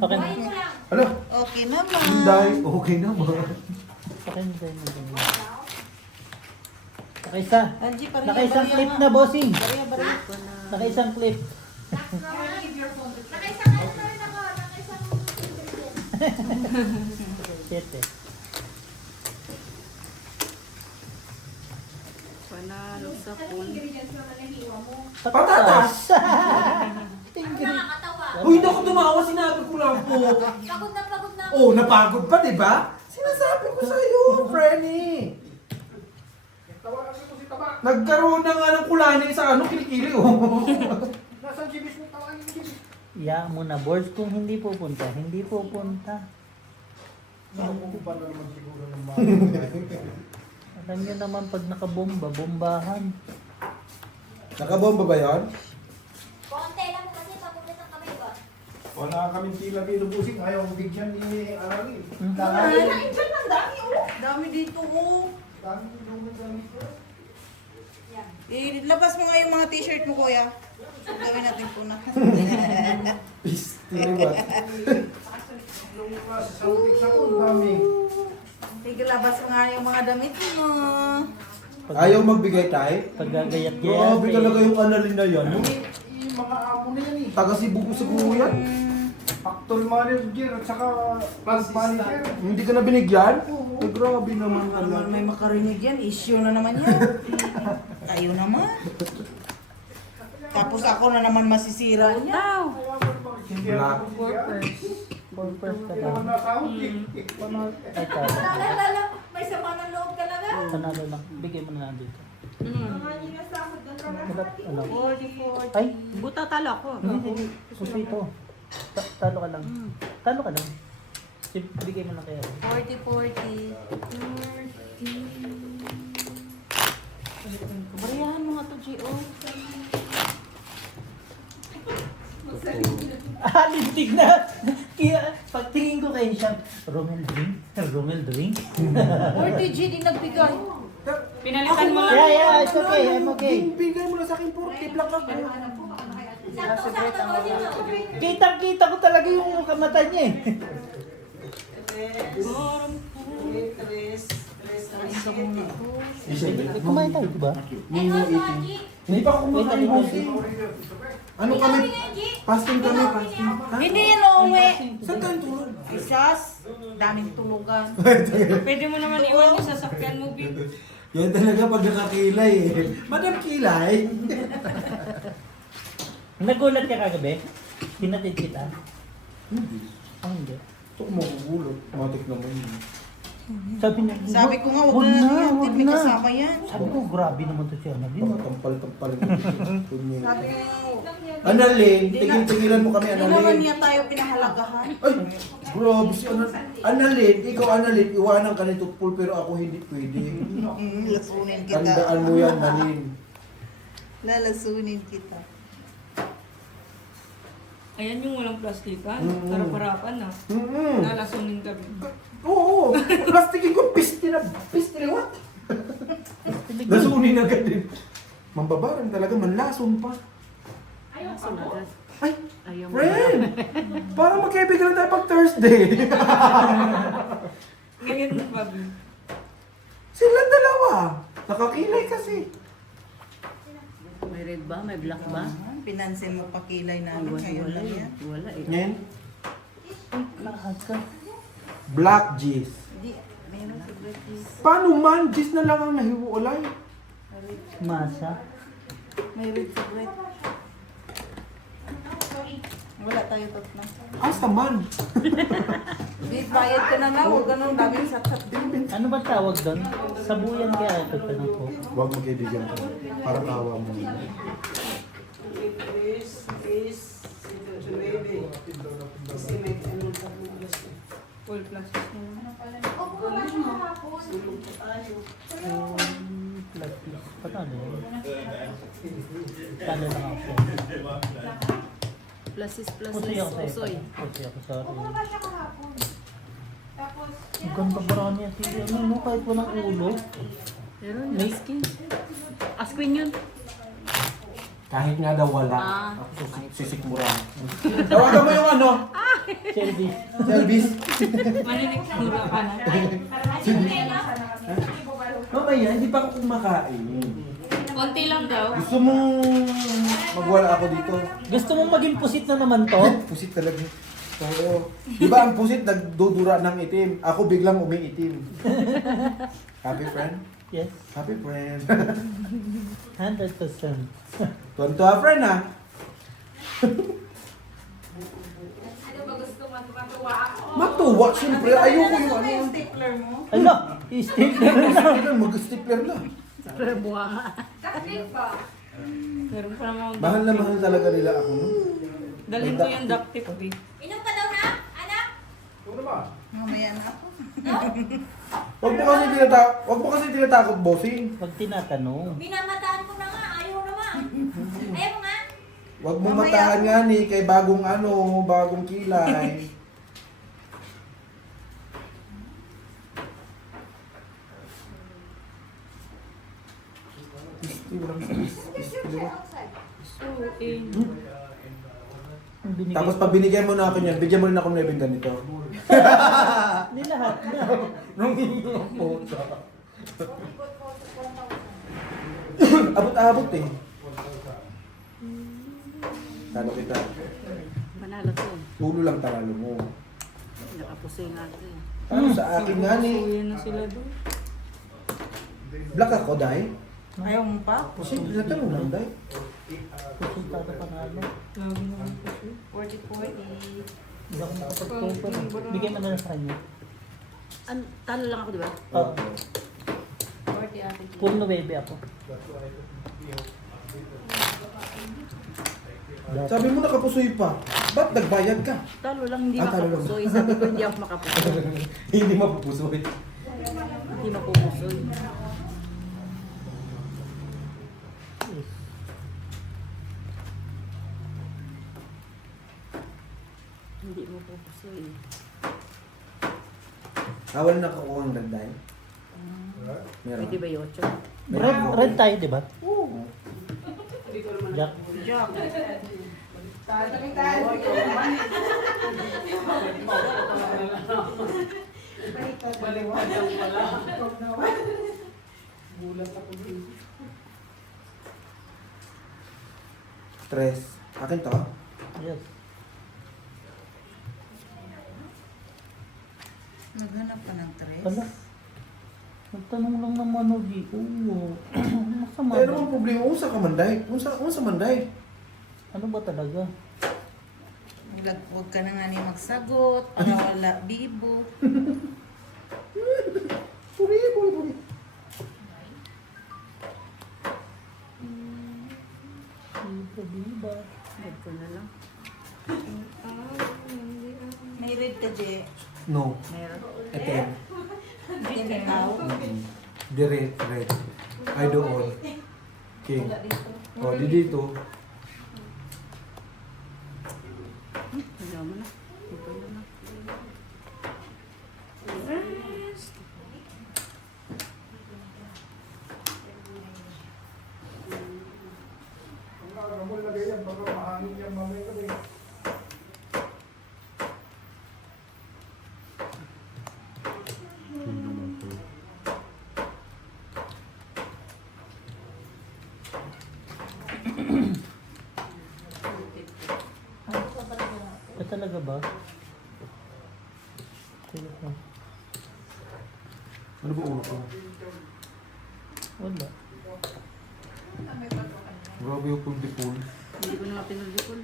Okay na. Ano? Okay naman. Hindi. Okay naman. Okay na tayo na. Nakaisa. Angie, pareha, Nakaisang pareha clip nga. na, bossing. Pareha. Nakaisang clip. Nakaisang ano na rin ako, nakaisang Siyete. Panalo sa pool. ingredients naman na hiwa mo. Patatas! Ang nakakatawa. Uy, hindi ako tumawa. Sinabi ko lang po. Pagod na ako. Oh, napagod pa, di ba? Sinasabi ko sa'yo, Frenny. Nagkaroon na nga ng kulanin sa ano, kilikili, oh. Iyaan mo na, boards. Kung hindi pupunta, hindi pupunta. Alam niyo naman pag nakabomba, bombahan. Nakabomba ba yan? Konti lang mo kasi papulit ang kamay ko. Wala kaming tila binubusin. Ayaw ang bigyan ni Arali. Dyan ang dami, oh. Dami dito, oh. Dami yung dami ko. Labas mo nga yung mga t-shirt mo, kuya. Gawin natin po na. Pistili ba? Yung klase sa utik sa pool, dami. Sige, labas mo nga yung mga damit mo. Ayaw magbigay tayo? Pag gagayat-gayat. Grabe talaga yung analin na yan. no? Yung mga amo na yan eh. Taga Cebu siguro yan. Factory manager at saka plant manager. Hindi ka na binigyan? Ay, grabe naman Naman talaga. may makarinig yan. Issue na naman yan. Tayo naman. Tapos ako na naman masisira niya. Daw. Hindi Black. ako bigyan. For first ka Hindi lang. naman nasahod eh. Ay, talo. Lalo, may sama ng loob ka lang ah. Panalo lang. Bigay mo na lang dito. Mga ninasahod ng Wala, ano? 40. Ay, Buta talo ako. hindi. Susi ito. Talo ka lang. Talo ka lang. Bigay mo lang kaya. 40. Bariyahan mo nga to, G.O. Lintig na! Kaya, pagtingin ko kayo siya, Romel drink? Romel drink? 40 G din nagbigay. Pinalitan mo lang. Yeah, it's okay, I'm okay. Bigay mo na sa akin, 40 lang ako. Sakto-sakto mo sino. Kitang-kita ko talaga yung kamata niya eh. Kumain tayo, diba? Nino eating. Hindi pa ako kumakain bossing. Ano kami? Fasting kami, fasting. Ha? Hindi yan uuwi. Saan tayo tulog? Isas, daming tulugan. Pwede mo naman iwan yung sasakyan mo, Big. Yan talaga pag nakakilay eh. Madam Kilay. Nagulat ka kagabi? Pinatid kita? Hindi. Oh, hindi. Ito ko makugulot. Matik naman yun. Sabi niya, Sabi ko nga, huwag na yan. wag May na. kasama yan. Sabi ko, grabe naman to siya. Nabi, Baka tampal-tampal. Sabi ko, Analin, tingin-tingilan mo kami, hindi naman Analin. niya tayo pinahalagahan. Ay, grabe si Analin, ikaw Analin, iwanan ka nito pool pero ako hindi pwede. Lalasunin kita. Tandaan mo yan, Analin. Lalasunin kita. Ayan yung walang plastikan. Mm. Harap-harapan na. Mm-mm. Lalasunin kami. Oo, plastikin ko, piste na what? Lasunin agad din. Mambabaran talaga, manlason pa. Ayaw pa mo. Ay, Ayaw mo. friend! Parang magkaibigan lang tayo pag Thursday. Ngayon, Bobby. Silang dalawa. Nakakilay kasi. May red ba? May black ba? Pinansin mo pa kilay namin. Ngayon lang yan. Wala eh. Ngayon, lakad ka. black G's. Hindi, meron sa British. Paano man? G's na lang ang nahiwalay. Masa. May red sa British. Wala tayo tatlo. Asa man? Di, bayad ka na nga. Huwag ganun. Daming satsat din. Ano ba tawag doon? Sabuyan kaya ito tanong ko. Huwag mo kaibigan ko. Parang awa mo. Full plastic na lang. O, bumaba siya kahapon. Plus. Paano yun? Paano lang ako? Plasis, Pusoy ako sa'yo. Usoy. Pusoy ako, sorry. Bumaba siya kahapon. Tapos, Ang ganda ba niya siya? Ano mo kahit walang ulo? Meron May- yung skin. Asquin yun. Kahit nga daw wala. Ah. Ako sisikmura. Tawagan mo yung ano? Shelby. Selvis. Maninikmura ka na. Mamaya, hindi pa ako kumakain. Konti lang daw. Gusto mong magwala ako dito? Gusto mong maging pusit na naman to? Pusit talaga. Oo. Di ba ang pusit nagdudura ng itim? Ako biglang umiitim. Happy friend? Yes. Happy friend. 100%. Tuwan-tuwa friend ha? Ano ba gusto mo? Matuwa ako. Matuwa, siyempre. Ayoko yung ano. Yung stapler mo. Ano? I-stapler na lang. Stapler, mag-stapler lang. Pero buha nga. Kapit ba? Meron pa naman. Mahal na mahal talaga nila ako. No? Dalhin ko yung duct tape, eh. Inom ka daw na, anak? Ano ba? Mamaya na ako. Wag mo kasi tinatakot, bossing. Pag tinatanong. Minamataan ko na nga, ayaw naman. Ayaw mo nga? Wag mo Mamaya matahan ako. nga ni kay bagong ano, bagong kilay. Walang So, eh. Ang binigay Tapos ko. pag binigyan mo na ako niyan, bigyan mo rin ako ng ibang ganito. Hindi lahat na. Nung inyong puta. Abot-abot eh. Talo kita. Manalo to. Tulo lang talo mo. Nakapusay nga ito, eh. Ano sa akin nga ni? Uwi na sila doon. Black ako, Day. Ayaw mo pa? Simple na tanong lang, Day. Resultado panalo. Lagi naman po siya. 40-40. Hindi ako makapag-cover. Bigay mo na lang sa kanya. Talo lang ako, di ba? Oo. 40 atin. Puro na baby ako. Sabi mo nakapusoy pa. Ba't nagbayad ka? Talo lang, hindi Ah, talo lang. makapusoy. Sabi ko, hindi ako makapusoy. Hindi mapupusoy. Hindi mapupusoy. Yes. Hindi mapupusoy. Wala nakakuha ng red dye. Meron. Pwede ba yung 8? Red tayo, di ba? Oo. Jack. Jack. Tres. Akin to? Yes. Naghanap ka ng tres. Ala. Nagtanong lang naman o di. Oo. Masama Eh, ano ba? ang problema? Unsa ka manday? Unsa manday? Ano ba talaga? Huwag ka na nga ni magsagot. Para wala bibo. Puri. Biba, biba. Red ko na lang. May red ka, Je. No. Meron. Etem. Ikaw. Direct, red. Ay doon. King. O, di dito. Ayaw mo na. Ito na lang. Ang mo lagay yan, baka mahangin yan mamaya gabi. Talaga ba? Tulog na. Ano ba ulo ko? Wala. Grabe yung pool di pool. Hindi ko na nga pinulipol.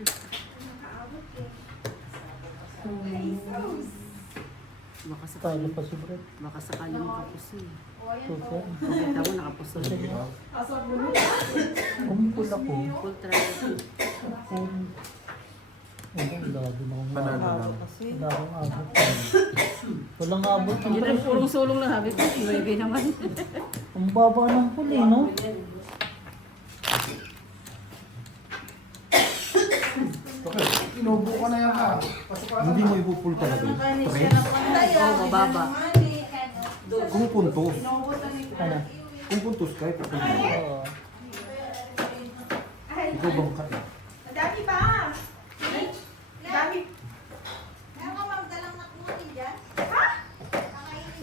Baka sakali, Talo pa si Brett. baka sakali makapusoy. Super. Kita ko nakapusoy. Kumpul ako. Full try. Wala din akong Panalo abot. lang. Wala akong abot. Walang abot ng Yun ay presyo. purong sulong lang sabi ko. Baby naman. Ang baba ng puli, no? Inubo ka na yan ha. Pasok ka Hindi na. mo ipupul talaga. Nakanis Tres. siya ng pantaya. Oo, mababa. Kung puntos. Ano? Kung puntos ka, ipupul mo. Oo. Ikaw bang ka? Ang dami ba? Dami.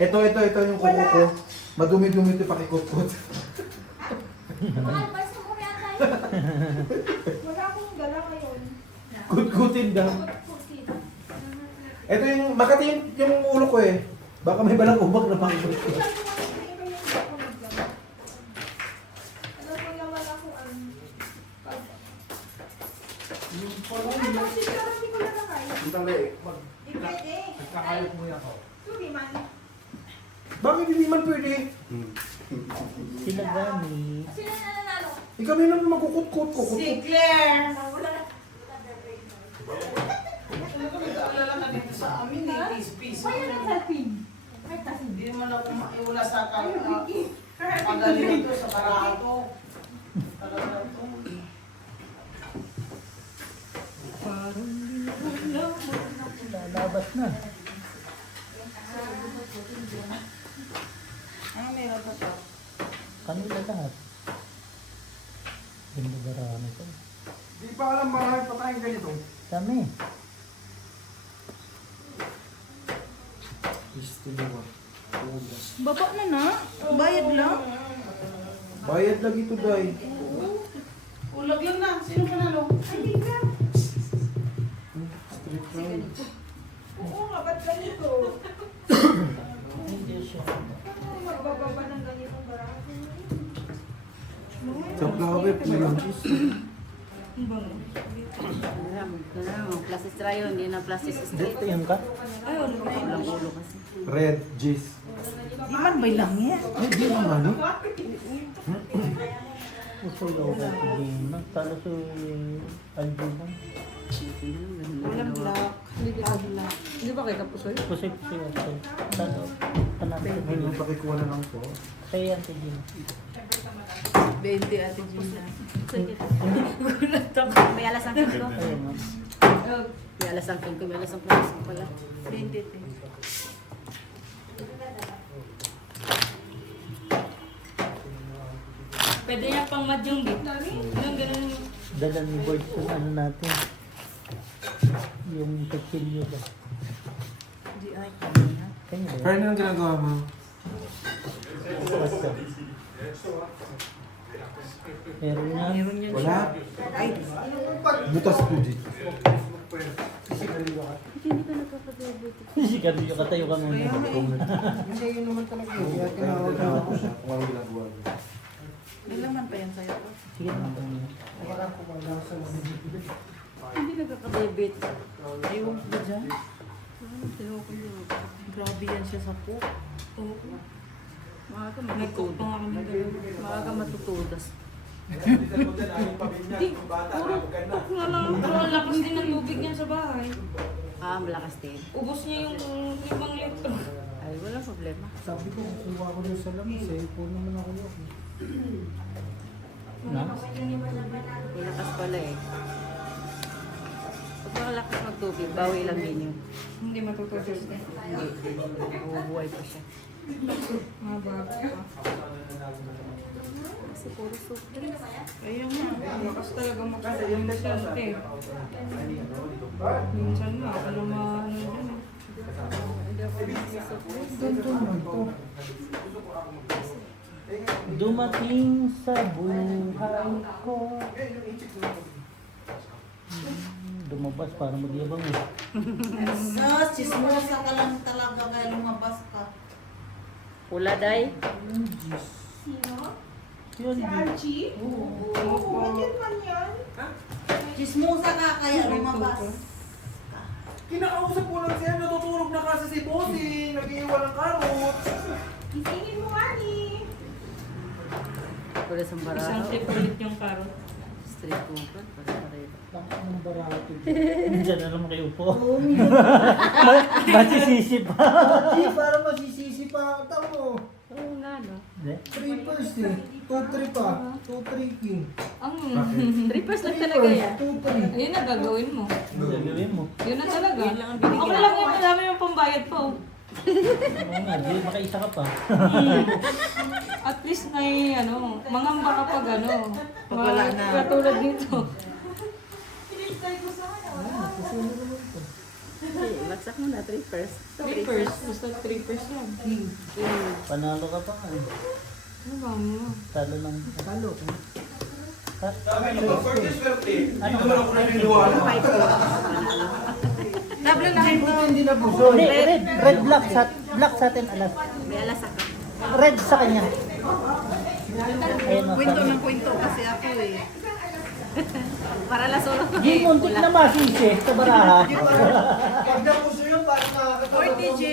Ito yung kuko ko. Madumi-dumi ito pakikutkot. Mahal pa sa mura yata yun. Wala akong dala ngayon. Kutkutin daw. Ito yung, makati yung ulo ko eh. Baka may balang ubak na pakikutkot. Ano po naman ako ang... Yung pala Ano, yun. si Sarah, hindi ko lalakay. Sandali. Di pwede. Nagkakayot mo yan ako. Sorry man. Bakit hindi man pwede? Sila gani. Sino na nanalo? Ikaw may lang magkukutkot ko. Si Claire. Wala na. Nag-aalala ka dito sa amin eh. Peace. Kaya na selfie. Hindi mo na iwala sa pagaling ito sa barato. Lalabas na. Ano meron pa to? Kanila lahat. Ganda barami ko. Di pa alam marami pa tayong ganito. Dami. Baba na. Bayad lang. Bayad lagi ito, Day. Ulag lang na. Sino panalo? Hindi ka. Oo nga, ba't ganito? Hindi siya. Magbababa ng ganitong barato. Sa plawe, pulang cheese. Plastic rayon, hindi na plastic street. Dito yun ka? Ay, wala na yun. Walang ulo kasi. Red cheese. Di man ba lang yan? Ay, di naman, no? Uso yung game. Talo sa album. Walang black. Hindi ka black. Hindi ba kayo kapusoy? Pusay-pusay ako. Talo. Panapin. Hindi pa kikuha na lang po. Kaya yan si Gina. 20 ate Gina. May alas ang pink ko. Kaya nga. May alas ang pink ko. May alas ang plastic pala. 20. Pwede niya pang madyong dito. Ganun, ganun. Dala ni Boyd kung ano natin. Yung kutsilyo ba? Di ay. Kanya ba? Pero anong ginagawa mo? Basta. Meron nga. Meron yan. Wala. Ay, Butas ko dito. Si Carlo, katayo ka muna. Hindi yun naman talaga yun. Kaya Kaya tinawag tinawag ako. ko siya kung anong ginagawa niya. may laman pa yan sa'yo. Sige naman. Wala ko pa lang sa mga. Hindi nagkakadebit. Ayaw ko dyan. Grabe yan siya sa po. Oo. Maaga matutudas. Maaga matutudas. Hindi. Puro tok na lang. Pero ang lakas din ng tubig niyan sa bahay. Ah, malakas din. Ubus niya yung 5 litro. Ay, wala problema. Sabi ko, kukuha ko doon sa lamis eh. Puno naman ako yun. Malakas pala eh. Pag malakas magtubig, bawi lang din yun. Hindi matututos na. Hindi. Bubuhay pa siya. Mababa pa. Kasi puro soft drinks. Ayun nga. Lakas talaga makasasante. Minsan nga, ako naman ano dyan. Doon naman to. Dumating sa buhay ko. Dumabas para magyabang eh. Sus, chismosa ka lang talaga kaya lumabas ka. Pula, day. Yun. Archie? Oo. Ganyan man yan. Chismosa ka kaya lumabas. Kinakausap ko lang siya, natutulog na kasi si Bossing. Nag-iiwan ng karot. Isingin mo nga ni. Pula sa Isang barato. tip ulit yung karot. Street cooker. Pare-pareho. Ang barato. Diyan na naman kayo po. Masisisi pa. Di, para masisisi pa. Tamo. Oo nga, no? Hindi. 3 first eh. 2-3 pa. 2-3 king. Ang Trippers lang talaga yan. 2-3. ayun na gagawin mo. Gagawin mo. Yun na talaga. Yun lang ang binigyan. Okay lang yung madami yung pambayad po. Oo nga, di makaisa ka pa. At least may ano, mangamba kapag ano. Pag wala na. Katulad dito. Bagsak mo na, 3 first. 3 first. Basta 3 first yan. Panalo ka pa nga. Ano ba mo? Talo lang. Talo. Sabi niyo ba, for this birthday, hindi naman ako naniniwala. Tablo lang. Hindi na puso. Hindi, red black sa atin alas. May alas ako. Red sa kanya. Ayun o. Kwento ng kwento kasi ako eh. Para la solo. Di muntik na masisi sa baraha. Pag na puso yun, parang nakakatawa. 40 G.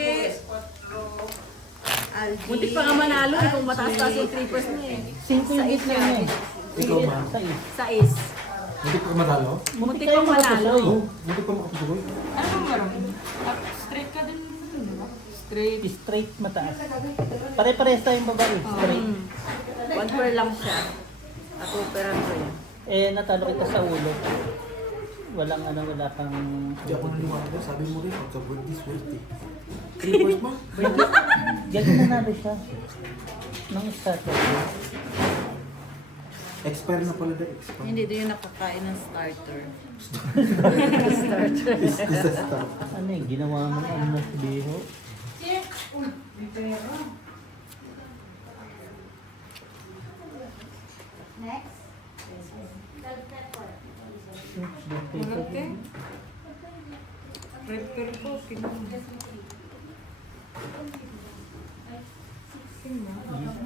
Muntik pa nga manalo eh kung mataas-taas yung 3 first mo eh. 5 yung hit lang niya. Ikaw ba? Sa is. Sa is. Hindi ko matalo? Muntik kayo pa manalo. makapusoy. Hindi ko makapasukoy. Ano bang meron? Straight ka din, di ba? Straight. Straight mataas. Pare-parehas tayong babae. Straight. 1 per lang siya. Ako peran ko yan. Eh, natalo kita sa ulo. Wala kang... Hindi ako naniniwala. Sabi mo rin, pagka birthday, swerte. 3 first mo? Galing nanalo siya. Nung starter. Expire na pala dahil. Expire. Hindi doon yung nakakain ng starter. Isa star. Ano eh, ginawa mo ano na si Biho? Next. Malaki. Red pear po.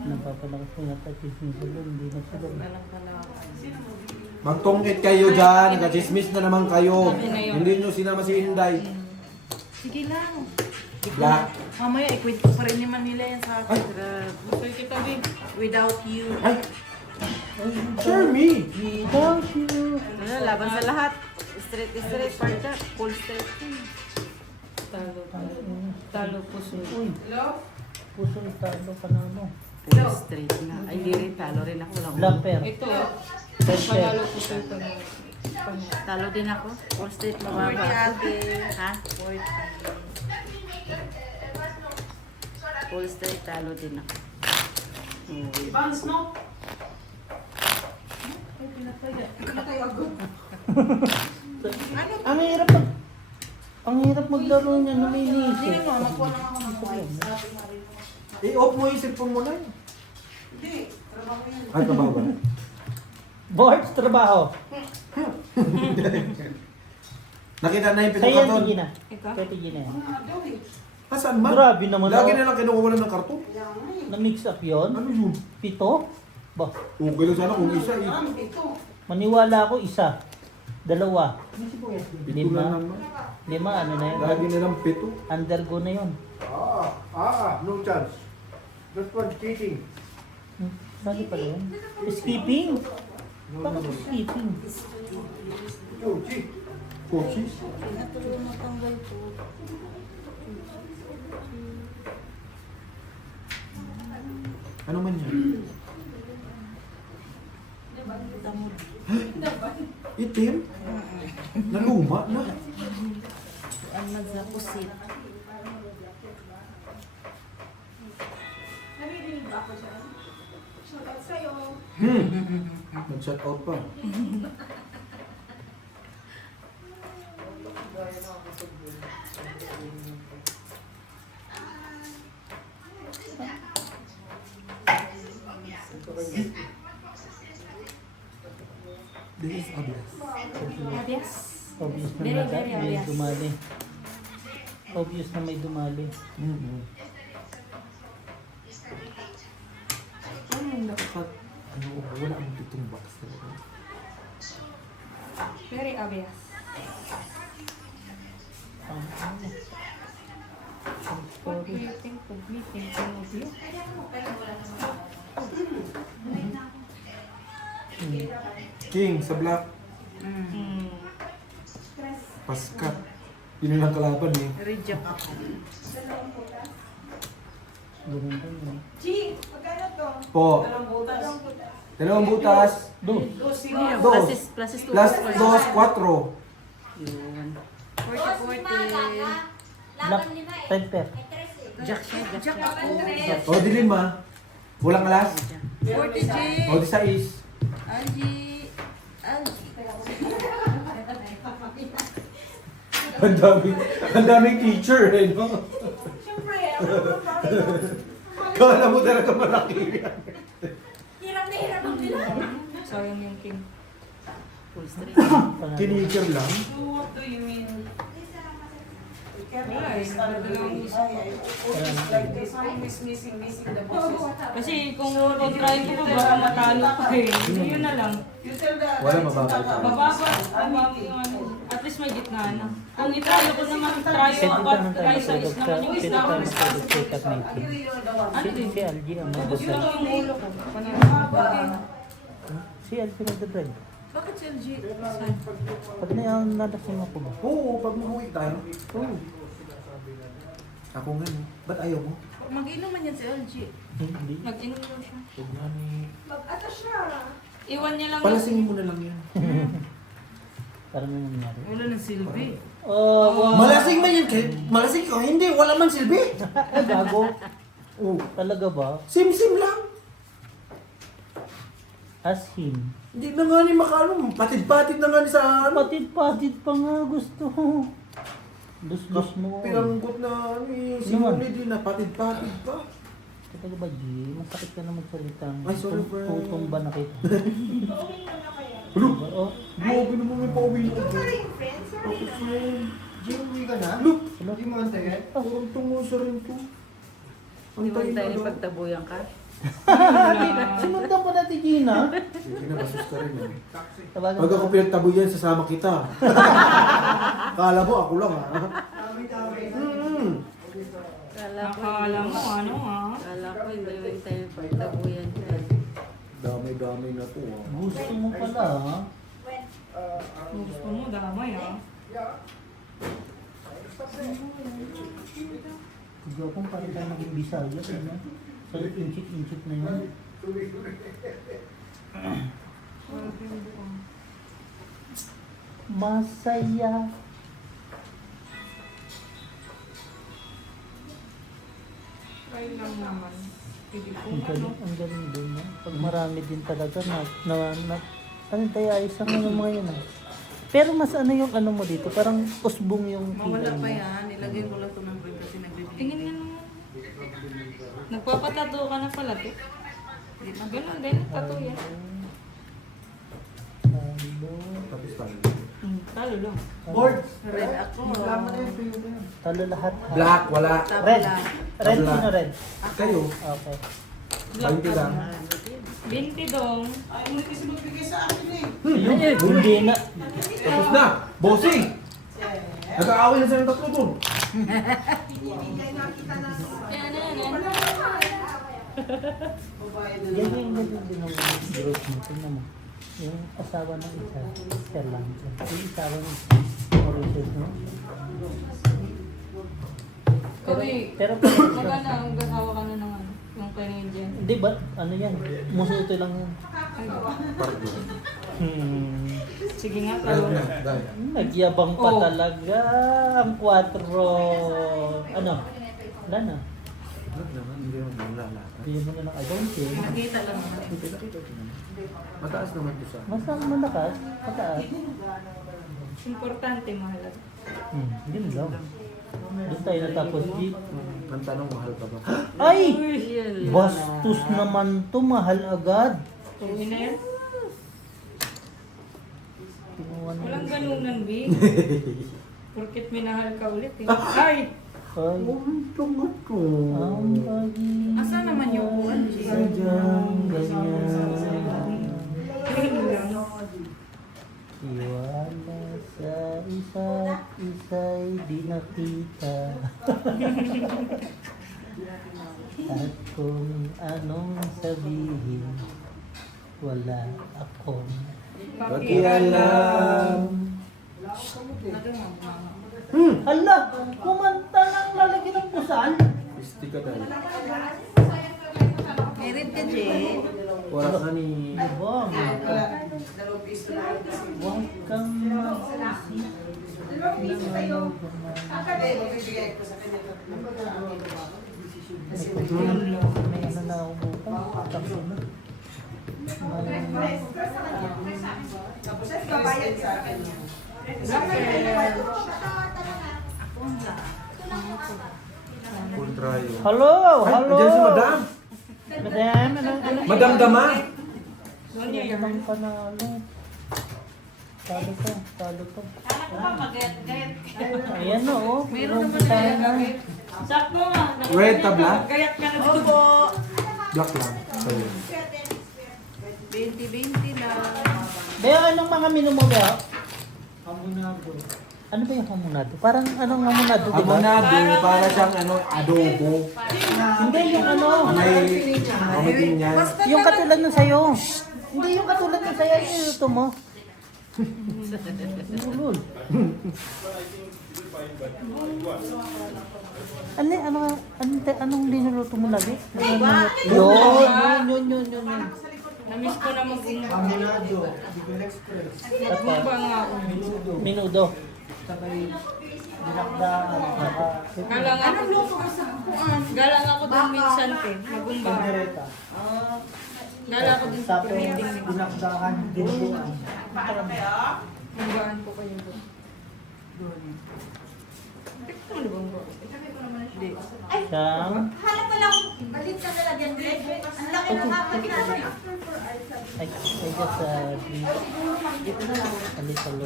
Napapalakas ko na tayo hindi na sila. Walang pala. Magtungkit kayo dyan. Nagkachismis na naman kayo. Hindi nyo sinama si Inday. Sige lang. Black. Mamaya ikwento pa rin naman nila yan sa akin. Gusto kita din. Without you. Ay! Share me! Without you. Ano, laban sa lahat. Straight, part siya. Full straight. Talo. Talo puso. Uy, pusong talo panalo. Full straight nga. Ay, di rin. Talo rin ako. Walang Black ulo. pair. Ito, Red pair. panalo puso ito na. Talo din ako. Full straight Forty mababa. ate. Ha? Full straight talo din ako. Vans, no? Ang hirap maglaro niya, Hindi naminisip. mo, magkuha lang ako ng mic. Sabi mo rin. I-off mo yung cellphone mo na yun. Hindi, trabaho yan. Ay, trabaho ba? Boards, trabaho. Nakita na yung Sa'yo yan, pinakarton. Tigina. Ikaw? Kaya Tigina yan. Asan man? Grabe naman Lagi ako. na lang kinukuha ng karton. Na-mix up yun. Ano yun? 7? Ba, Kung gano'n sana kung isa eh. maniwala ako 1, 2, Pito 5. na naman. 5, ano na yun? Lagi na lang pito. Undergo na yun. No chance. That one's cheating. Sali pala yun. Skipping? Bakit skipping? Oh, cheat. Coaches. Natulog na tanggal po. Ano man yan? Itim? Naluma na. Ang nagsapusit. Nag-shut out pa. This is obvious. Yes. Obvious na Very, may, very may obvious. dumali. Obvious na may dumali. Mm-hmm. Ano yung nakakat... Ano, wala akong pitong box talaga. Very obvious. What do you think of me thinking of you? King, sa black. Paskat. Yun yung kalaban eh. Reject ako. Ganun pa yun. Po. Dalawang butas. Do. Dos. Plus is 2. Plus 2, 4. Yun. 40-40. Black, red pair. Jack siya. Jack siya. O, di 5. Walang alas. 40 G. O, di 6. Algie. Algie. Ang daming teacher eh, no? Siyempre, ako parang Kala mo talaga malaki yan. hirap na hirap ang nila. Sayang yung king. Full straight. Teacher lang? So what do you mean? You can't Wala eh, understand the nagdala English. Always like this, always missing the bosses. Kasi kung try ko pa baka matalo pa eh. Yun na lang. You tell the Wala, mababa tayo. Mababa yung ano. At least may gitna na. Kung italo ko naman, try Pwede ko naman tayo try sa is naman yung pwede isda ko. tayo mag-check up meeting. Agree, you're the one. Ano din? Si Algie ang Ubus lang mag-drive. yung ulo ko. Panalo. Si Algie mag-drive. Bakit si LG? Pag nalasing ako ba? Oo, pag umuwi tayo. Oo. Ako nga eh. Ba't ayaw mo? Mag-inom man yan si LG. Hindi. Nag-inom daw siya. Huwag nga ni... Iwan niya lang. Palasingin mo na lang yan. Parang may nangyari. Wala ng silbi. Oh, Malasing man yan kahit malasing ka. Hindi, wala man silbi. gago. Oo. Talaga ba? Sim-sim lang. As him. Hindi na nga ni makano. Patid-patid na nga ni sa ano. Patid-patid pa nga gusto. Lus-lus mo. Pinanggot na ano eh. Naman. Sinunod yun na patid-patid pa. Talaga ba, G? Masakit ka na magsalita. Ay, sorry, bro. Tutong ba na kita? Hello? Oh, Grabe naman may pauwi na ako. Tapos yung Jim, uwi ka na? Look! Hindi mo antayin? Parang tungo sa rin to. Hindi mo Antayin tayo na lang. pagtabuyan ka. sinundan pa natin Gina. Sige na, basus ka rin eh. Tawagan Pag ako pinagtabo yan, sasama kita. Kala mo, ako lang ha. Akala mo ano ah. Kala ko hindi mo tayo pagtabuyan ka. Dami-dami na to ha. Gusto mo pala, ha? Gusto mo damay ah. Gapong parang tayo naging Bisaya. Ano? So, inchit-inchit na yun. Masaya. Try lang naman. Pwede ko Ang ano. galing, ang galing din. No? Pag marami din talaga ano tayo ayos ang ano mga yun. Pero mas ano yung ano mo dito, parang usbong yung Mawala kilay pa mo. yan. Nilagay ko lang ito ng break kasi nagbibigay. Tingin nga naman. Nagpapatato ka na pala to. Ganun din, tattoo yan. Tapos tayo. Talo lang. Board! Red ako. Tama na yun, pwede na yun. Talo lahat. Ha? Black, wala. Red. Tabla. Red, Tabla. sino red? Kayo. Okay. Black 20 lang. 20 dong. Ay, hindi kasi magbigay sa akin eh. Hindi na. Tapos na. Bossing! Nag-aaway na silang tatlo doon. Yan, yan, yan. Babae na Yan lang. yung ganyan din ang group mo. Tingnan mo. Yung asawa ng isa, Sir lang. Yung asawa ng isa, Mauritius, no? Kami, Pero maganda ang gasawa ka na ng ano, yung Canadian. Hindi ba? Ano yan? Musuto lang yan. Sige nga, Alam talo. na. Dahil. Nagyabang pa Oh. talaga ang 4. Ano? Wala na. Wala naman, hindi naman lalata. Hindi mo na lang, I don't think. Nakita lang naman. Nakita ko naman. Mataas naman to sa... Mas ang malakas, mataas. Importante, mahalaga. Yun lang. Doon tayo natapos. Ang tanong, mahal ka ba? Ay! Yan lang. Bastos naman to, mahal agad. Tuloy na yan. Kinuha na. Walang ganunan, B. Porket minahal ka ulit eh. Ay! Ay, Ito nga to. ang pag-ibig. Asa naman yung uwan, G? Sadyang ganyan. Yun lang. Iwala sa isa't isa'y di nakita. At kung anong sabihin, wala akong pakialam. Hala! Kumanta ng lalaki ng pusal? Pisti ka dahil. Merit ka, G. Wala ka ni... Diba? Dalawang piso na lang kasi. Huwag kang mag-isip. Hindi, magbibigay ko sa kanya. Kasi May ano na ako bukas. Tapos na. tapos babayad sa akin. Bakit? Ultra yun. Hello! Ay, Hello! andyan si Madam. Madam, ano? Madam Dama. Madam panalo. Talo to, talo to. Anak ko pa mag-get. Ayan na, oh. Meron naman tayo na yan. Sakto nga. Red tabla? Gayat ka na dito. Opo. Black lang. Sa'yo. 20-20 lang. Kaya anong mga menu mo ba? Hamonado. Ano ba yung hamonado? Parang anong hamonado, di ba? Amonado, para siyang ano, adobo. Hindi, yung ano. May ganyan. Yung katulad ng sayo. Hindi yung katulad ng sayo. Yung niluto mo. Ulul. Anong linuluto mo lagi? Yun. Namiss ko na mag-umba. Amunado, Bigel Express. Mag-umba nga ako. Minudo. Sabay, dinakdaan, Gala nga ako. Gala nga ako doon minsan eh. Mag-umba. pandereta. Gala ako doon sa Tapos, meeting. dinakdaan, dinuguan. Umbaan ko kayo doon. Ito mo ba ba? Hindi. Siyang. Hanap pala ako. Balit ka talaga. Ang laki ng kapatid natin. I just dito na lang. A little.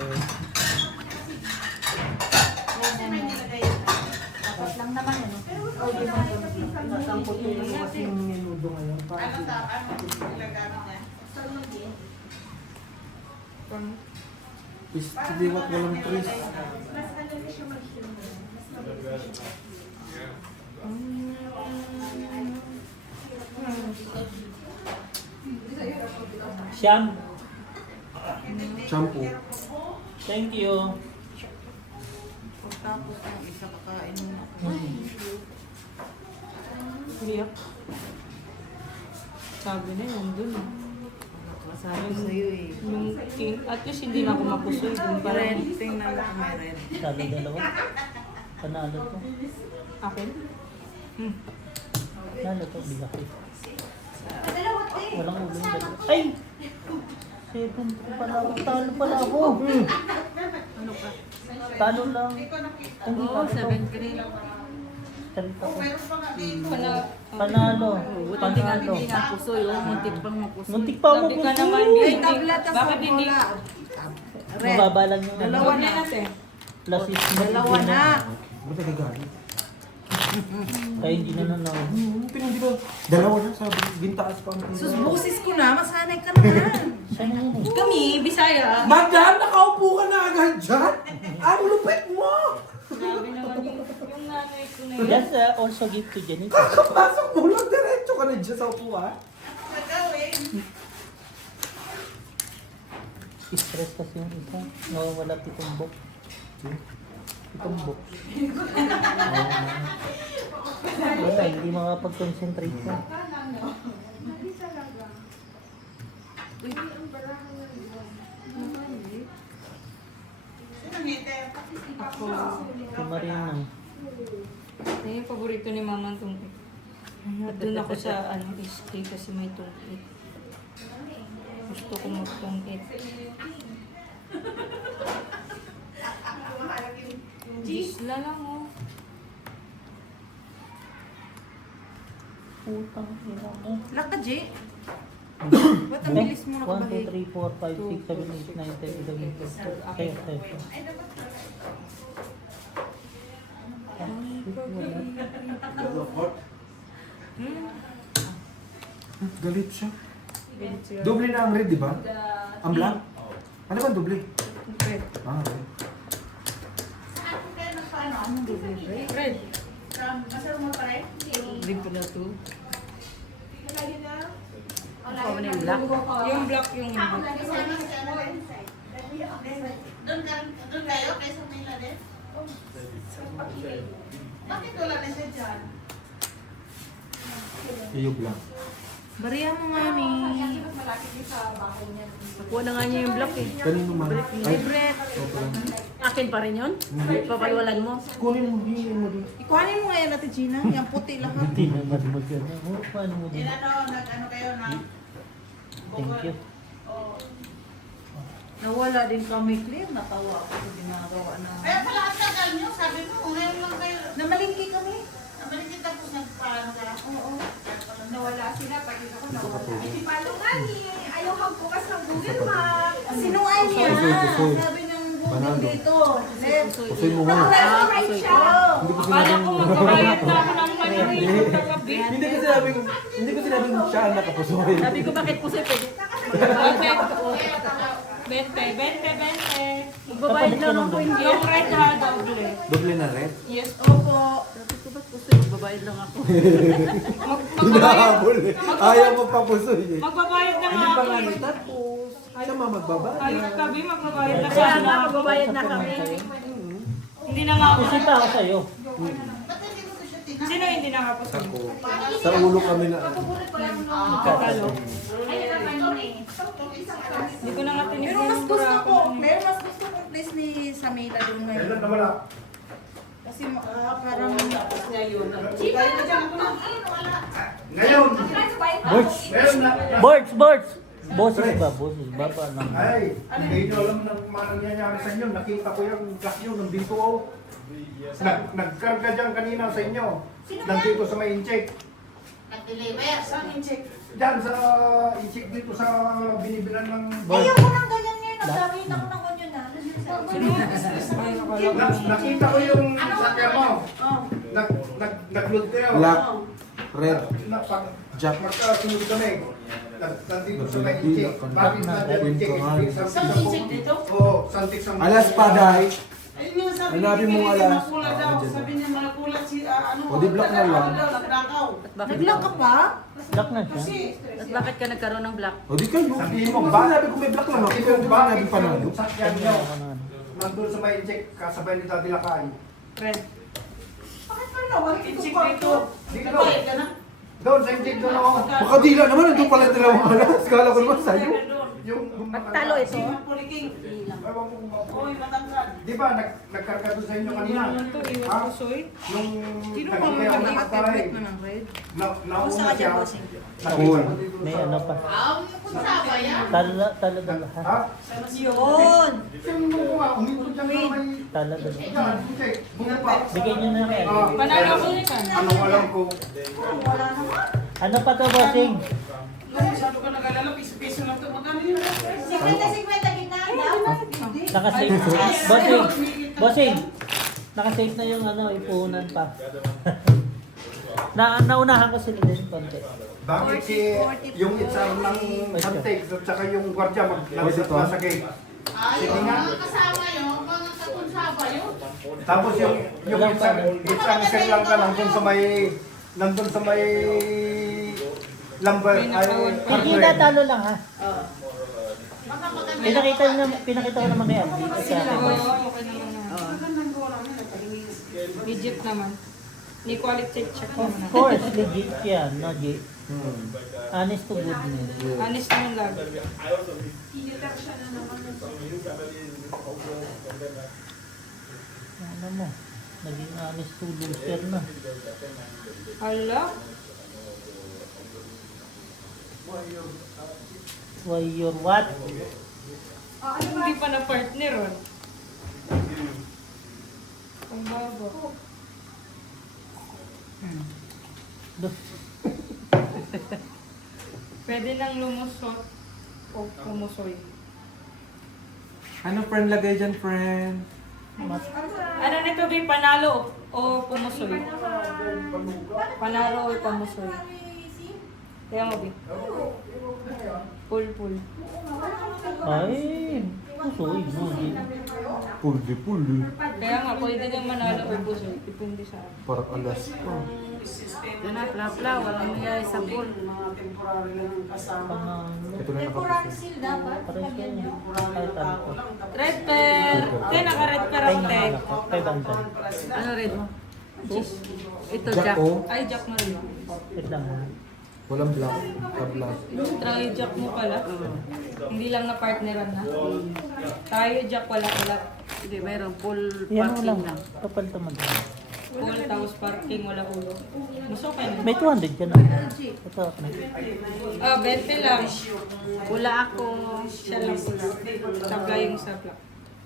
Tapos lang naman ano. Ang puti yung kasing menudo ngayon. Ano ginagamit niya? Pistiliwat walang tris. Siyam. Shampoo. Thank you. Tapos yung isa kakain mo. Iyak. Sabi na yun doon. Masabi sa'yo eh. Yung king, at least hindi na ako mapusoy doon. Red, Parang tingnan mo kung may red. Talo dalawa. Panalo to. akin. Panalo to. Bigaki. Walang ulo yung dalawa. Ay! 7 pala ako. Talo pala ako. Ano ka? Talo lang. Hindi Oo, talo to. 7-3. Salita ko. Pana, Panalo. Buti nga Panalo. hindi napusoy. Muntik pang mapusoy. Muntik pa mo sabi ka puso. naman, Ay, hindi. tablet ka sa Bakit hindi? bola. Red. Mababa lang yung Dalawa ano. na. natin. Plus is Dalawa na. Ba't nagagalit? Kaya hindi na nanood. Hindi ba? Dalawa na sabi. Gintaas pa ang Sus, busis ko na. Masanay ka naman. Siya na yun eh. Kami, Bisaya. Madam, nakaupo ka na agad dyan? Ang lupit mo! Sabi naman yung nanay ko na yun. Just also give to Jenny. Kakapasok mo lang, diretso ka na dyan sa upuan. Stress kasi yung isa. Nawawala titumbok. Titumbok. Wala, hindi makapag-concentrate ka. Ako. Si Marina. Yan yung paborito ni Mama ang tungkit. At doon ako sa stay kasi may tungkit. Gusto ko magtungkit. Gisla lang oh. Putang ina mo. Laka, J. Ba't ang bilis mo 1, 2, nakabahig? 3, 4, 5, 6, 7, 8, 9, 10, 11, 12. Kaya, kaya. Galit siya. Doble na ang red, di ba? Ang black? Ano ba ang doble? Red. Ah, okay. Red. Hindi ko na to. Ikaw na yung black. Yung black yung Doon kayo, kaysa Manila din? Bakit wala na siya dyan? Yung black. Bariya mo nga ni. Nakuha na nga niya yung black eh. Kanino man? Ay, Libre. ito lang. Akin pa rin yun? Papaliwalan mo? Kunin mo, hihin mo din. Ikuhanin mo nga yan natin, Gina. Yung puti lahat. Hindi naman mag-ano. Oh, paano mo din? Nag-ano kayo na? Thank you. Nawala din kami, Claire. Natawa ako sa ginagawa na. Kaya pala ang tagal nyo, sabi mo, ngayon lang kayo. Namalingki kami. Nabalik tapos nagpaano ka. Oo. Nawala sila, pati ako nawala. Eh, si Palo nga ayaw magbukas ng Google Map. Sinungaling niya. Pusoy. Sabi ng Banana. Google dito. Claire. Pusoy mo nga. Right siya. Hindi ko Akala sinabi. ko magbabayad na ako ng panirihan kagabi. Hindi ko sinabi siya ang nakapusoy. Sabi ko, bakit pusoy pwede? Bente. Magbabayad lang ako, hindi. Yung red ha, doble. Doble na rin. Yes. Opo. Sabi ko, ba't pusoy? Magbabayad lang ako. Magbabayad. Hinahabol eh. Ayaw magpapusoy eh. Magbabayad na nga ako. eh. Tapos, siya magbabay. Ayos kami, magbabayad na Kaya sana nga, ako. magbabayad na kami. Hindi na nga ako. Pusita ako sa'yo. Ba't hindi ko siya tinapos? Sino hindi nakapasok? Ako. Sa ulo kami na. Nagkatalo. Ayun naman yun eh. Hindi ko na nga Pero tinignan mas yung gusto burako. ko, Claire, mas gusto ko place ni Samila doon Kailan ngayon. nawala? Kasi parang Ngayon! Birds! Ngayon na! Birds! Birds! Boses ba? Boses ba pa ng... Ay, hindi nyo alam ng mga nangyayari sa inyo. Nakita ko yung gas nyo nandito ako. Nagkarga dyan kanina sa inyo. Nandito sa may incheck. Nag-deliver. Saan yung check? Diyan sa incheck dito sa binibilan ng... ayaw ko ng ganyan ngayon. Nagkakita ko ng ganyan na. Nakita ko yung sakya mo. Nag-load kayo. Black, red, Jack. Magkasunod kami. Nandito sa may incheck. Bakit nandiyan incheck? Saan yung check dito? Oo, santik sa Alas paday. Ayun yung sabi Hanapin ni mo Billy, alas. makulat daw. Sabi niya makulat si ano. O, di black na lang. Nagnakaw. At bakit, Naglang ka pa? Black na siya. Kasi, at bakit ka nagkaroon ng black? O di kayo. Sabihin mo, Ba, sabi ko may black lang ako. Sabihin Pero mo, di ba nabi panalo? yung sakyan nyo. Nandun sa may incheck, kasabay ni Daddy Lakay. Red. bakit pa naman? Check dito. Dito. Nagbayad ka na? Doon sa incheck doon ako. Makadila naman. Nandun pala dalawang alas. Kala ko naman sa'yo. Yung Pagtalo ito. Sino Puliking? Ewan ko kung ako. Oy, matangkad. Di ba, nagkarga doon sa inyo kanina? Ano to? Iwas Ha? pusoy? Nung Sino nagkaya bang ako ng mag-attribute pagparay. mo ng red? Nauna siya. Cool. May ano pa. Kung saba yan. Tala na lahat. Ha? Yun! Tingnan mo nga, umikot dyan na may... Tala na. Yan, incheck. Bumaba. Bigyan nyo na kaya. Ah, Panalo ko yun ah. Anong alam ko? Wala naman. Ano pa to, bossing? Masyado ka nag-alala, piso-piso lang ito. Magkano yun? 50-50 kita. Nakasave. Bossing! Bossing! Nakasave na yung ano, ipunan pa. Naunahan ko sila din konti. Bakit si yung itsar ng Santex at saka yung gwardiya nasa gate? Ay, Sige nga. mga kasama yun, mga katunsaba yun. Tapos yung isang Sri Lanka nandun sa may lumber ay Hindi natalo lang ha. Pinakita ko naman kay Aldi. Kasi Oo, okay naman na. Legit naman. Ni quality check of naman. course, legit yan. Legit. Honest to goodness. Honest naman lagi. Ano mo? Naging honest to loser na. Hala? Why your what? Hindi pa na partner oh. Ang baba. Pwede nang lumusot o pumusoy. Ano friend lagay dyan, friend? Ano nito ba panalo o pumusoy? Panalo o pumusoy? Kaya mo ba? Pull. Ay, pusoy. Puldi. Kaya nga, pwede nang manalo o pusoy. Depende sa akin. Parang alas pa. Yan na, pla-pla. Walang nangyayari sa pool. Mga temporary lang yung kasama. Panalo. Ito na Temporary nakapusoy. seal dapat. Pares ka niya. Kahit ano ko. Red pair! Kaya naka-red pair Kaya ang nga tech. anak ko. 500. Ano red mo? Ito, Jack Jack. o. Ay, jack na rin. Wait lang ha. Walang black. Black. Try jack mo pala. Hindi lang na partneran na. Tayo jack wala. Hindi, mayroon pool Yan mo lang. parking lang. Kapal to mag Full, tapos parking, wala ulo. Mas okay na. May 200 ka na. Ito, may. 20 lang. Wala ako. Siya lang pula. Sabla yung sabla.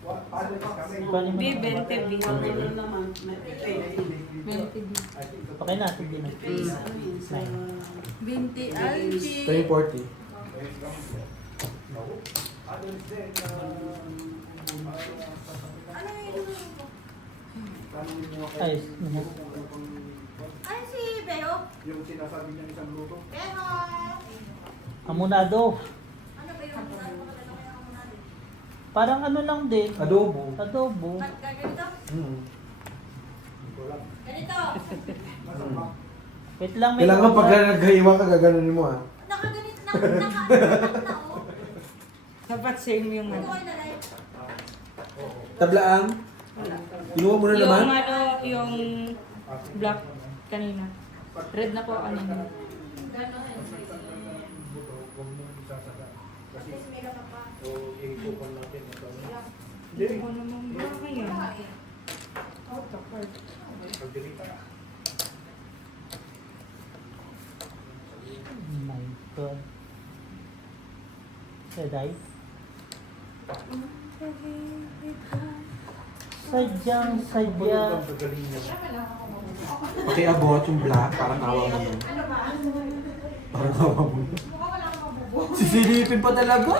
Paano mo? B, 20 B. 20 B. Okay natin din. 20 Algie. 340. Ayos. Ay, si Beo. Yung sinasabi niya isang luto. Beo. Amunado. Ano ba yung Parang ano lang din. Adobo. Adobo. ganito? Ganito. Wait lang, may Kailangan pag naghahiwa ka, gaganunin mo ah. Nakaganito na. Dapat same yung Ano ano. kayo na live? Tablaang. Kinuha mo na Yung naman? ano, yung black kanina. Red na po kanina. Hindi ko naman ba kaya? My God. Saday? Sadyang sadya. Pakiabot yung black, parang awa mo yun. Parang awa mo yun. Sisilipin pa talaga.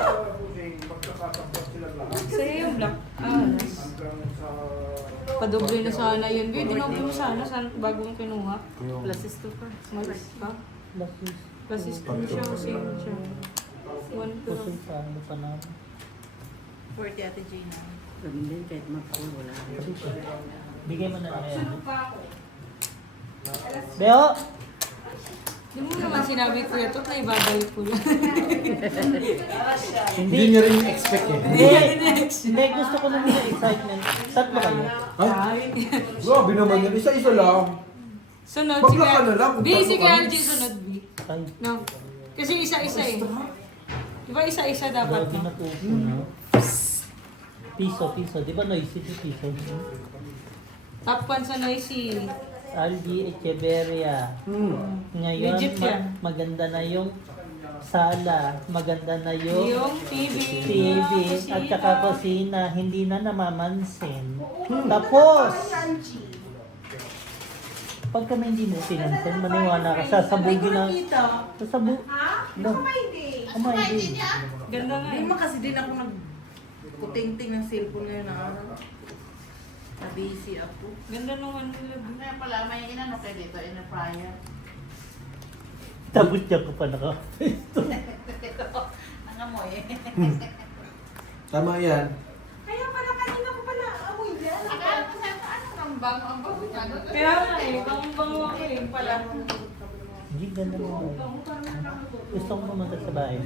Sa'yo yung black. Padoble na sana yun. Hindi na mo sana bago mong kinuha. Plus is 2 pa. Malis ka. Lasis. Plus is 2 siya. Same siya. 1, 2. Pusoy pa. Ano pa na? 40 Ate Gina. Ganun din kahit mag-full, wala. Bigay mo na lang yan. Beo! Hindi mo naman sinabi ko ito na ibabalik ko lang. Hindi niya rin expect eh. Hindi, gusto ko lang yung excitement. Tatlo kayo. Ay, grabe naman yan. Isa-isa lang. Sunod, Bagla ka na lang kung B, paano si ka. LG sunod B. Ay, No. Kasi isa-isa eh. Di ba isa-isa dapat grabe no? na po. Piso. Di ba noisy ito piso? Top 1 sa noisy. Algie Echeverria. Ngayon, Legit yan. maganda na yung sala. Maganda na yung Yung TV. TV at saka kusina. Hindi na namamansin. Tapos, pag kami hindi mo pinansin, maniwala ka, sasabugin na. Sasabu... No. Kumain. Ganda nga Hindi eh. mo kasi din ako nagputing-ting ng cellphone ngayon na araw. Na-busy ako. Ganda nung ano nila. Kaya pala, may inano kayo dito, in a fryer. Tabot niya ko pa naka. Nangamoy eh. Tama yan. Kaya pala kanina ko pala amoy yan. Akala ko sa'yo, ano nang bango ang bango? Kaya nga eh, bango ako eh. Pala. Hindi ganda mo. Gusto kong pumunta sa bahay.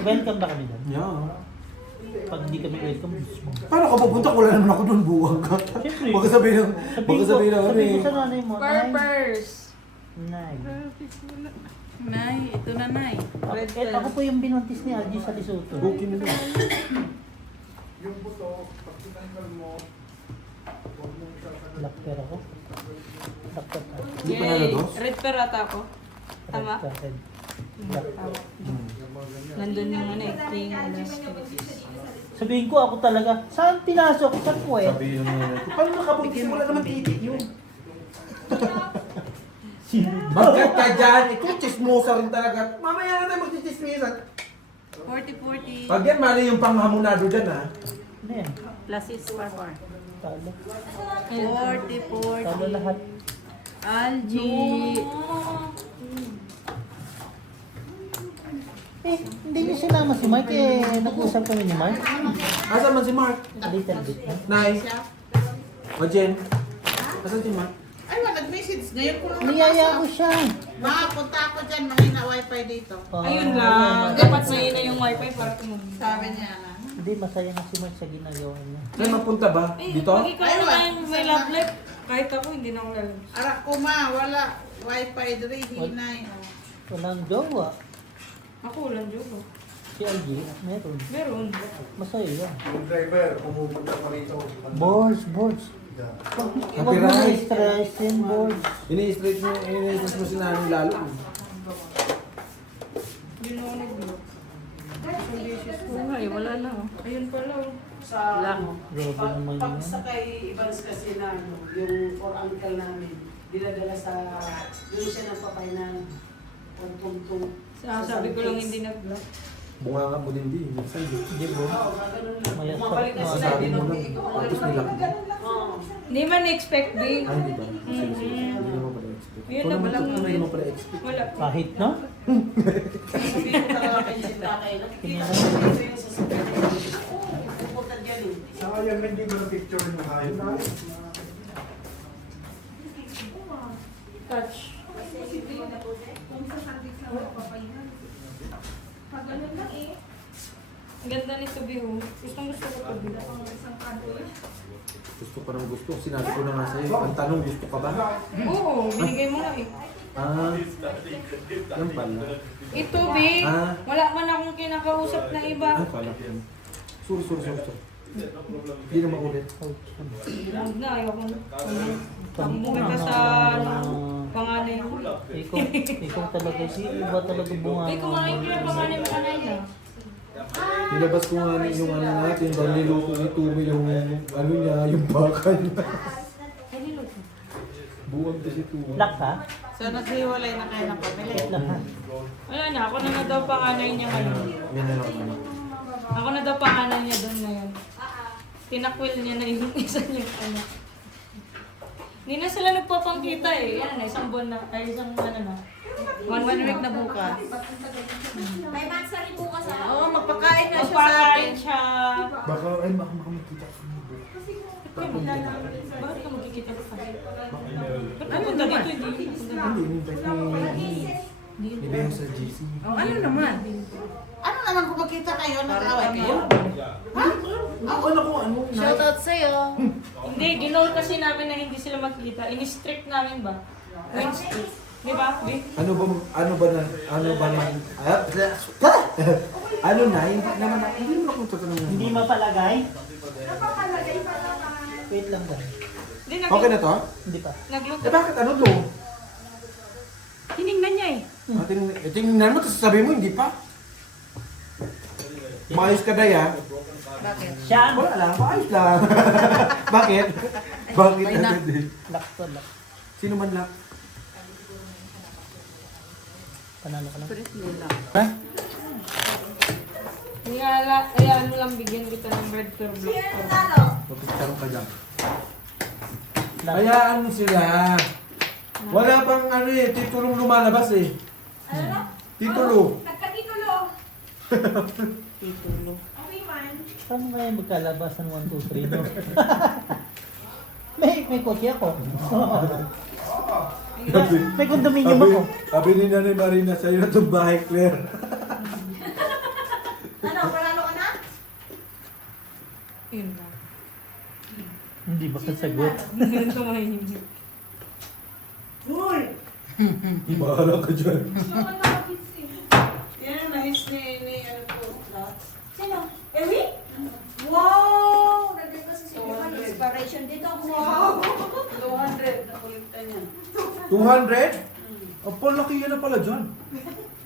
Welcome ba kami doon? Yeah. Pag hindi kami welcome, Paano ka pupunta? Wala naman ako doon, buwag ka. Siyempre. Baka sabihin na ano sabihin ko eh. sa nanay mo, Nay. Purpose. Nay. Nay, ito na Nay. Ako po yung binuntis ni Algie sa Lesotho. Okay na lang. Yung buto, pag tinanggal mo, huwag mong isasagal. Lakper ako. Lakper ako. Hindi pa nalados? Red perata ako. Tama? Lakper. Nandun yung ano eh, King Biscuits. Sabihin ko ako talaga, saan pinasok? Sa puwet? Sabihin mo na. Paano nakabuntis? Wala naman titik yun. Bakit ka dyan? Ikaw, chismosa rin talaga. Mamaya na tayo magchichismisan. 40-40. Pag yan, mali yung panghamonado dyan ha. Ano yan? Plus is 4 pa. Talo. 40-40. Talo lahat. Algie. Hindi niyo sinama si Mark eh. Nag-usap kami ni Mark. Asan man si Mark? A little bit. Ha? Nay? O Jen? Asan si Mark? Ay, nag-message. Ngayon ko lang Niyaya ko siya. Ma, punta ako dyan. Mahina wifi dito. Ayun lang. Dapat sa'yo na yung wifi para tumulong. Sabi niya na. Hindi, masaya na si Mark sa ginagawa niya. Saan mapunta ba? Dito? Pag ikaw naman may love life, kahit ako hindi na ako lalabas. Arak ko ma, wala. Wifi dre, hinay. Walang jowa. Ako walang joke. Si Algie, meron. Meron. Masaya yan. Yung driver, pumupunta pa rito. Boards. Huwag mo na-stress yung board. Ini-straight mo si nanay lalo. Hindi na ako nag-block. Oo nga, wala na. Ayun pala. Sa Grabe naman pag yun. sa kay Evans kasi na yung for uncle namin, dinadala sa, doon siya nagpapay ng tungtong. Sabi ko lang hindi nag-block. Bunga nga mo din din. Minsan di. Hindi bro. Oo, gano'n lang. Mayat pa. Bumabalik na sila, Sabi mo lang. dinugtong ko. Tapos nilaki. Oo. Hindi man na-expect din. Ay, di ba? Hindi naman pala expect. Yun Ikaw na, naman walang to, hindi naman. naman pala expect. Wala. Kahit no? Sabi ko talaga kay si tatay, nakikita ko dito yung sasakyan. Pupunta dyan eh. Sayang hindi mo na picture yung kayo. Touch. Kung sa sandwich na wala papahinga. Pag ganun lang eh. Ang ganda nito, Biho. Gustong gusto ko ito, Biho. Pang isang kado eh. Gusto ko ng gusto. Sinabi ko na nga sa'yo. Ang tanong, gusto ka ba? Oo, binigay mo na eh. Ah, yan pala. Ito, Bi. Ah. Wala man akong kinakausap na iba. Ay, kala ko yan. Sorry. Hindi na maulit. Huwag na, ayoko na. Pagbuhay ka sa panganay mo. Ikaw talaga si iba talaga bunga. Ay, kumain ka na panganay mo kanay na. Nilabas ko nga yung ano natin, dahil niluto ni Tumi yung ano niya, yung baka niya. Ay, niluto. Buwag kasi Tumi. Lock ka? So, naghiwalay na kayo ng pamilya. Lock ka. Wala na, ako na daw panganay niya ngayon. Yan na lang naman. Ako na daw panganay niya doon ngayon. Tinakwil niya na yung isa niyang anak. Hindi na sila nagpapangkita eh. Yan na, isang buwan na, ay isang ano na. One week na bukas. May matcha rin bukas ah. Oo, magpakain na siya sa Magpakain atin. siya. Baka makikita ko. Bakit ka magkikita pa? Ba't pupunta dito? Hindi pupunta dito. Hindi, invite ni Beo sa GC. Oh, ano naman? Ano naman kung magkita kayo, nag-away kayo? Ako na ko, ano? Shoutout sa'yo. Hindi, ginol kasi namin na hindi sila magkita. Ini-strict namin ba? Wednesday. Di ba? Di? Ano ba na, ano na, hindi naman ako tatanungin. Hindi mapalagay? Napapalagay pa lang naman. Wait lang ba? Di, Okay na to? Hindi pa. nagluto. Eh bakit ano to? Tinignan niya eh. Tingnan mo, tapos sabi mo, hindi pa. Maayos ka Daya. Bakit? Siya! Wala lang, maayos lang. Bakit? Bakit? Ay na. Lock to lock. Sino man lang? Panalo ka lang. Nila. Ha? Kaya ano lang, bigyan kita ng red per block. Magpicture ka dyan. Hayaan mo sila. Wala pang ano eh, titulong lumalabas eh. Ano? Titulo. Nagkatitulo. Titulo. Okay man. Paano kaya magkalabasan 1, 2, 3, no? may kotse ako. May condominium ako. Sabi ni Nanay Marina, sa'yo na itong bahay, Claire. Ano, panalo ka na? Yun na. Hindi ba kasagot? Tumahimik. Bahala ka dyan. Yung nakabits eh. Yan ang nahis ni ano po. Sino? Ewi? Wow! Nandun kasi si Ewan. Inspiration dito. Wow! 200 na kulitan niya. 200? Ang palaki yan na pala dyan.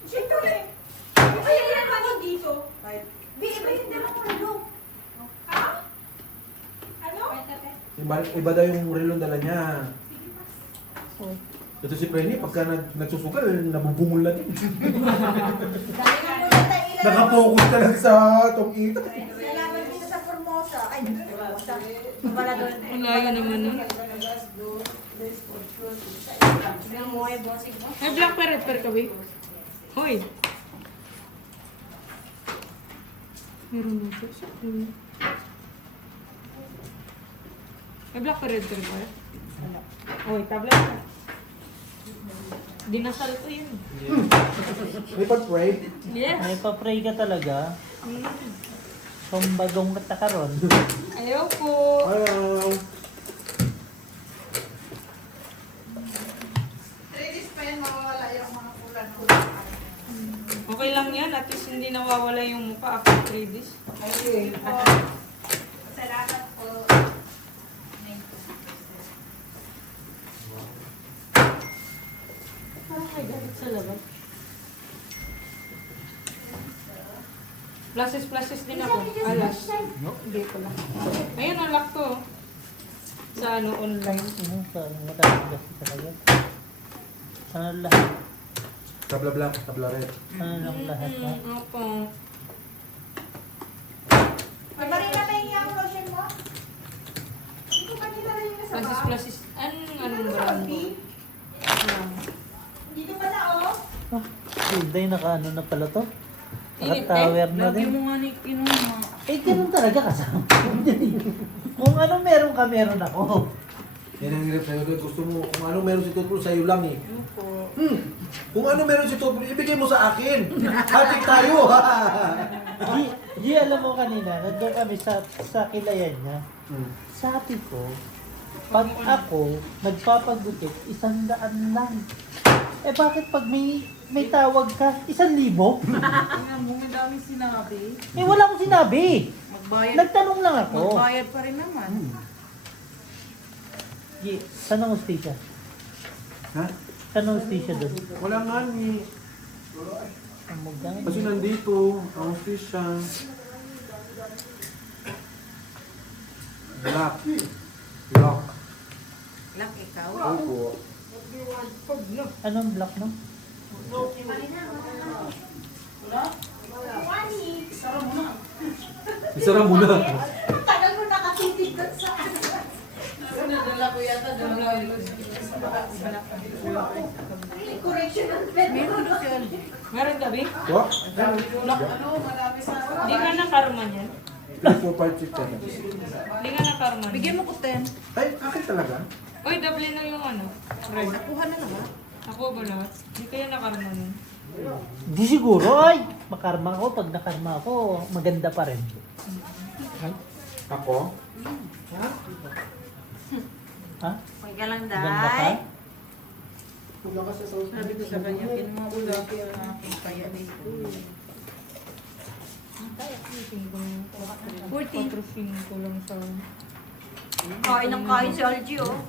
Siyempre. Ay, yan pa dito. Bi, iba yung dala ko ano? Ha? Ano? Iba daw yung relong dala niya. Ito si Penny, pagka nagsusugal, nabubungol na din. Dami mo muna tayo ilan. Nakapokus ka lang sa itong ito. Salamat dito sa Formosa. Ay, Formosa. Wala doon. Wala yun naman nun. Yung mo ay bossing mo. May black per red per ka, Bi? Hoy! Meron dito. May black per red per ka? Hoy, tablet ka. Dinasal ko yun. May pag-pray. Yes. May pa-pray ka talaga. Kumbagong katakaron. Ayaw po. Ayaw. 3 days pa yan, mawawala yung mga ulan. Okay lang yan. At least hindi nawawala yung mukha after 3 days. Okay. Salamat po. galit sa labas. Flashes din ako. Alas. Hindi ko lang. Ayun, ang lock to. Sa ano, online. Ano, sa madaming kasi talaga. Ano lahat? Tabla black, tabla red. Ano lang lahat ha? Opo. Ay, Marina, may yung lotion mo? Hindi ko pa nila rin yung sa Flashes. Anong brand mo? Dito pala, oh. Hindi, naka-ano na pala to? Init, Naka-tower na Lagi din. mo nga ni kinuha. Eh, ganun talaga kasama. Kung ano meron ka, meron ako. Yan ang hirap sa'yo doon. Gusto mo, kung ano meron si Totoo sa'yo lang eh. Ano po? Kung ano meron si Totoo, ibigay mo sa akin. Hatik tayo. G, alam mo kanina, nandun kami sa kilayan niya. Sabi ko, pag ako nagpapagupit, 100 lang. Eh bakit pag may tawag ka, 1,000? Tingnan mo, may daming sinabi. Eh wala akong sinabi. Magbayad. Nagtanong lang ako. Magbayad pa rin naman. G, saan ang hostisya? Ha? Saan ang hostisya doon? Wala nga ni. Ang mugang. Kasi nandito, ang hostisya. Lock. Lock. Lak, ikaw. Opo. Anong block no? Isara mo na. Tagal mo nakatitig doon sa Nadala ko yata doon lang. Ay, correction ng pen. Meron doon si LG. Meron gabi? What? Hindi ka nakarma niyan. 3, 4, 5, 6, 7. Hindi ka nakarma niyan. Bigyan mo ko 10. Ay, akin talaga? Uy, double na yung ano. Red. Nakuha na naman. Ako ba lahat? Hindi kayo nakarma nun. Di siguro. Ay, makarma ako. Pag nakarma ako, maganda pa rin. Ako? Ha? Huwag ka lang, Maganda ka? Sabi ko sa kanya, kinuha ko lang ang aking kaya nito. 40 ko lang sa... Kain ng kain si Algie, oh.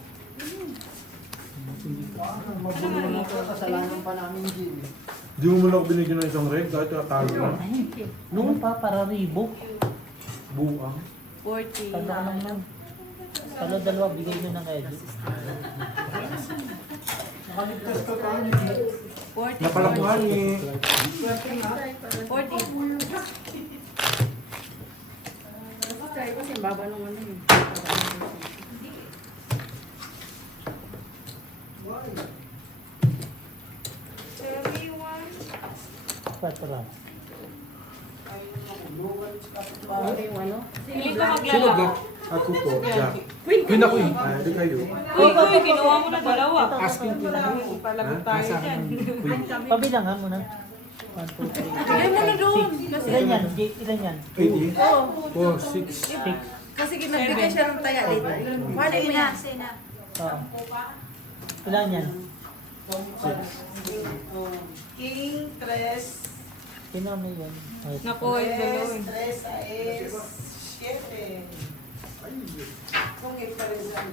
Kasalanan pa namin, Jim. Di mo muna ako binigyan ng isang reg kahit natalo na. Ay, ano pa? Para ribok. Buang. 40. Talo ka lang lang. Talo dalawa, bigay mo ng edit. 40. Napalakuhan eh. 40. Kasi baba nung ano eh. Patra. Yung ano? Hindi ka Sino maglalaro. black? Ako po, black. Queen ako eh. Ay, di kayo. Uy, kinuha mo na dalawa. Asking ko lang. Palagot tayo dyan. Pabilangan mo na. 1, 2, 3. Bigay mo na doon. Kasi, Ilan yan? Ilan yan? 80? 4, 6. 6. kasi nagbigay siya ng taya dito. Wala mo yan. Oo. Ilan yan? King, tres, Sino may yan? Ay, Naku, yung dalawin. tres, aes, siete. Kung pa rin saan.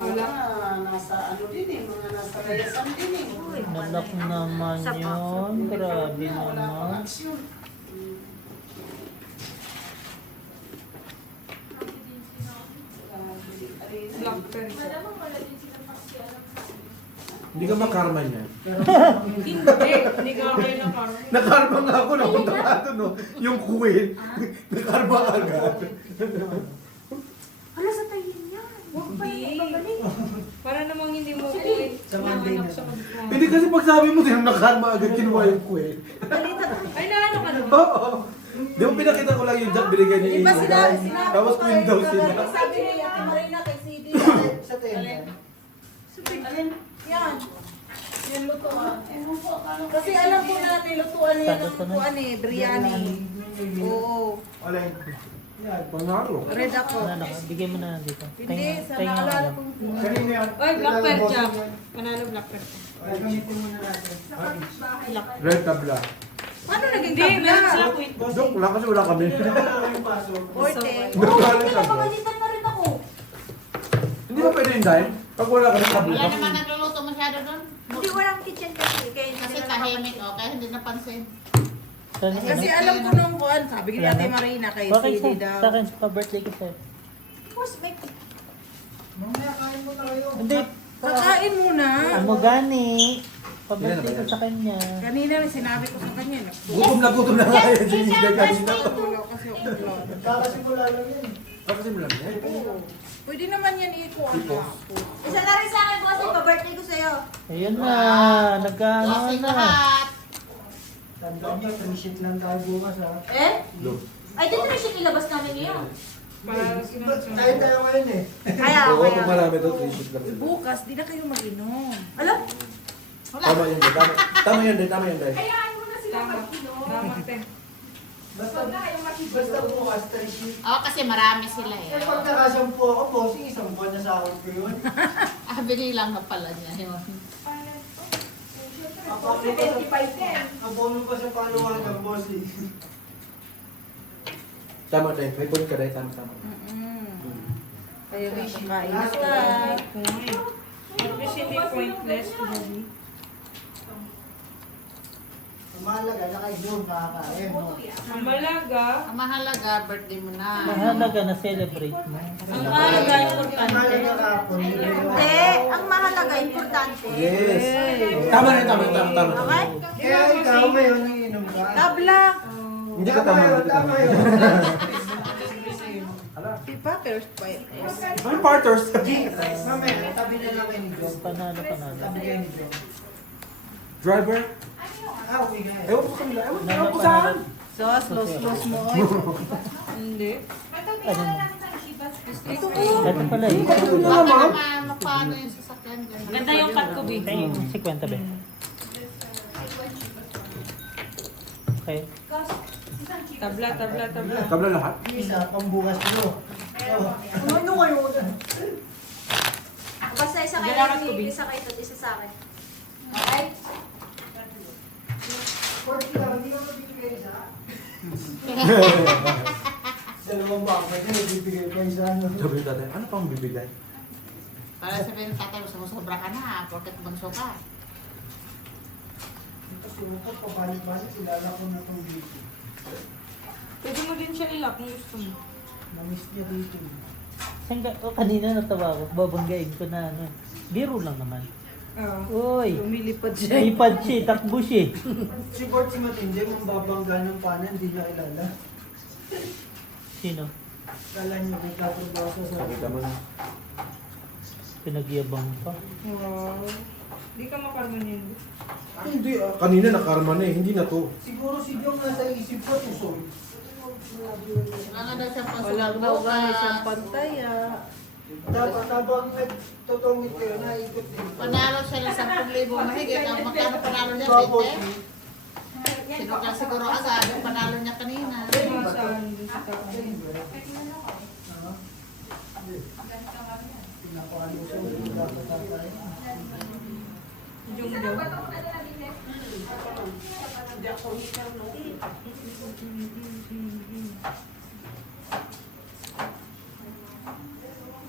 Wala. Nasa ano din eh, mga nasa layasan din eh. Nalak naman yun. Grabe naman. Black pen. Hindi ka makarma niyan. Hindi ka kayo nakarma. Nakarma nga ako, napunta ka doon, no? Yung queen, nakarma agad. Hala, sa tayin niya. Huwag pa rin babalik. Para namang hindi mo kulit. Sa Monday anak na. sa magkuha. Hindi kasi pag sabi mo din, nakarma agad, kinuha yung queen. Ay, naano ka naman? Oo. Di ba pinakita ko lang yung jack, binigay niya Iba yung sinabi tapos ko queen daw sila. Sabi niya, Ate Marina kay CD. Sa tayin. Yan. Yung lutuan. Kasi alam ko na nilutuan niya ng lutuan eh, biryani. Oo. Alin? Panalo. Red ako. Ano, bigay mo na lang dito. Hindi, sa Tingnan mo naalala lang. ko. Kanina yan. Ay, black pen, Jack. Manalo black pen. Gamitin muna natin. Red tabla. Paano naging Hindi, meron tabla? sila queen. Joke lang kasi wala kami. Forte. Nagkano ka. Pagalitan pa rin ako. Hindi ba pwede yung dahil? Pag wala kami Wala kabila. naman nagluluto masyado doon. Hindi, walang kitchen kasi. Kaya hindi Kasi na tahimik, oh, kaya hindi napansin. Saan- Kasi ano? alam ko nung kuan, sabi ko natin Marina kay Okay, CD sa daw. akin, pa-birthday ko sa'yo. Tapos may Hindi, Kakain muna. ano gani? Pa-birthday ko sa kanya. Kanina rin sinabi ko sa kanya. Gutom na nga yun. Sinigay kanina. Wala kasi ako vlog. Kakasimula lang yan. Pwede naman yan ikuan na. isa na rin sa akin, boss. Pa-birthday ko sa'yo. Ayun na, nagkano Lasing na. lahat. Tandaan niyo, 3 sheet lang tayo bukas ha. Eh? Ay, dito rin siya ilabas namin ngayon. Tayo tayo ngayon eh. Kaya, Oo, kaya. kung marami to, 3 sheet lang sila. Bukas, di na kayo mag-inom. Alam? Tama yun din. Tama yun din. Tama yun din. Hayaan mo na sila mag-inom. Basta bukas, 3 sheet. Oo, kasi marami sila Eh, eh. pag nakasampu ako, bossing, isang buwan na sahod ko yun. Ah, bili lang na pala niya. Abono pa sa paluwagan, bossing. Tama din. May point ka din. Tama. Kaya may kain na ka. Kasi hindi pointless. Ang mahalaga, naka-inom, nakakain, no? Ang malaga, Ang mahalaga, birthday mo na. Mahalaga na celebrate mo. ang mahalaga, Ang importante. mahalaga kapon, Hindi, ang mahalaga, importante. Yes. Tama rin. Tama. Okay? Kaya ikaw ngayon, nanginom ka. Tabla. Hindi ka tama. yun, tama yun. Diba? Pero Ano partners? Mamaya, tabi na lang kayo ni John. Panalo. Tabi kayo ni John. Driver? Ah, uwi nga eh. Ewan ko kanila. Ewan ko saan. Sos, los mo. Hindi. Ano mo? Ito ko. Ito pala eh. Baka naman, magpaano yung sasakyan dyan. Maganda yung cut ko, babe. Ay, 50 ba? Okay. Tabla. Kabla lahat? Isa, pambukas nyo. Ano kayo? Basta isa kayo, Kailangan ko, Bi. isa kayo, isa sa akin. Okay? Porky lang, hindi ko mabibigay isa. Dalawang bangka din, bibigay ko isa. Sabi yung tatay, ano pang bibigay? Para sabihin ng tatay, sumusobra ka na, porket bunso ka. Sumukot, pabalik-balik, kilala ko na itong dito. Pwede mo din siya ilak kung gusto mo. Namiss niya dito. Kanina natawa ko, babanggain ko na ano. Biro lang naman. Uy, Lumilipad siya. lipad siya, takbo siya. Si Bort si Matindi, kung babangga ng panan, hindi niya kilala. Sino? Kala niyo, may katrabaho sa Nakita mo na. Pinagyabang pa. Wow. Hindi ka makarman yun. Hindi kanina nakarma na eh. Hindi na to. Siguro si Jong nasa isip ko, tusoy. Wala na daw siyang Wala pasulat daw gani siyang pantay Dapat habang nagtutungit kayo, naikot din. Panalo siya ng 10,000 mahigit. Ang magkano panalo niya, Tapos, 20? Siguro agad yung panalo niya kanina. Saan? Sa pinapaano siya, hindi dapat tatay. yung daw.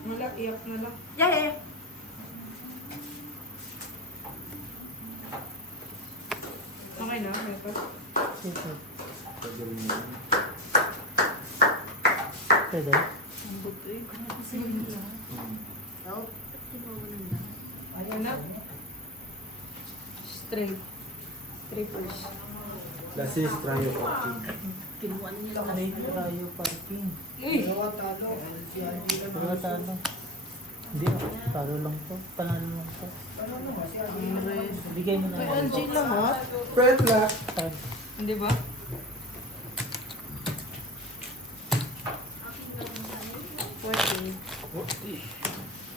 Wala, iyak na lang. Yeah. Okay na, may pa. Pwede? Ayan na. Straight. Strippers. Lassis, trayo, coffee. Rayo parking. Uy! Dalawa talo, si Angie lang. Pero talo. Hindi, talo lang to. Panalo lang to. Ano naman, si Angie. Bigay mo na Kay lang. Angie lahat. Friend luck. Hindi ba? Pwede.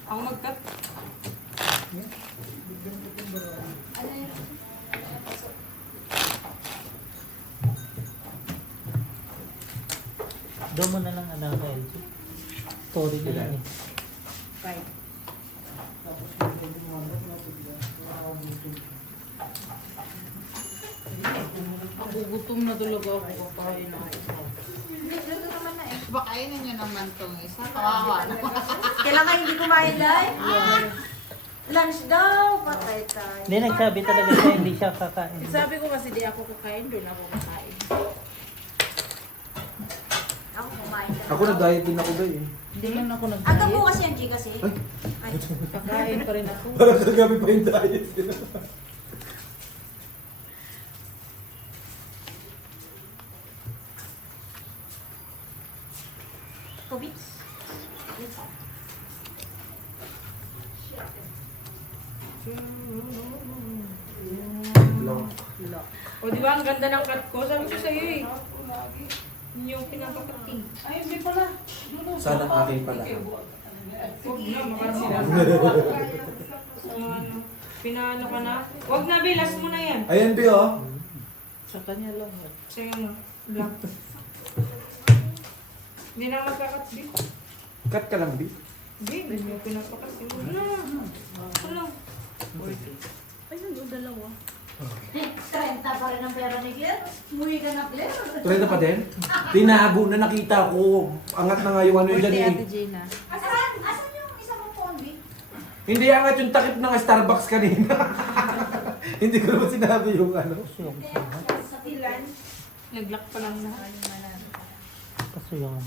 Ako mag-cut. Doon mo na lang anak ka, LG. Story na lang eh. Five. Tapos yung pwede mo, ano, wala akong gusto. Nagugutom na talaga ako. Kakain na. Hindi, luto naman na eh. Bakainin niyo naman tong isa. Kawawa na. Kailangan hindi kumain dahil? Lunch daw, patay tayo. Hindi, nagsabi talaga siya, hindi siya kakain. Sabi ko kasi di ako kakain, doon ako kakain. Ako kumain daw. Ako nag-diet din ako dahil eh. Hindi man ako Hanggang nag-diet. bukas yan, G, kasi. Ay. Kakain pa rin ako. Parang kagabi pa yung diet. Kobe? Long. O di ba, ang ganda ng cut ko. Sabi ko sa'yo eh. Yun yung pinapakating. Ay, hindi pala. Sana akin pala. Huwag na, makasila. So, ano, pinaano ka na? Huwag na, bilas mo na yan. Ayan, Bi, oh. Sa kanya lang. Sa'yo na. Black. Hindi na magkakat-bi. Cut ka lang, Bi. Bi, hindi mo pinapakating. Wala. Wala. Ayun, yung dalawa. 30 pa rin ang pera ni Claire. Muwi ka na, Claire. Tuloy na pa din? Tinago na nakita ko. Angat na nga yung ano yun dyan Birthday eh. Ate Gina. Asan? Asan yung isa mong phone, B? Hindi angat yung takip ng Starbucks kanina. Hindi ko naman sinabi yung ano. Kasi yung, Sa ilan? Nag-lock pa lang na. kasi yung,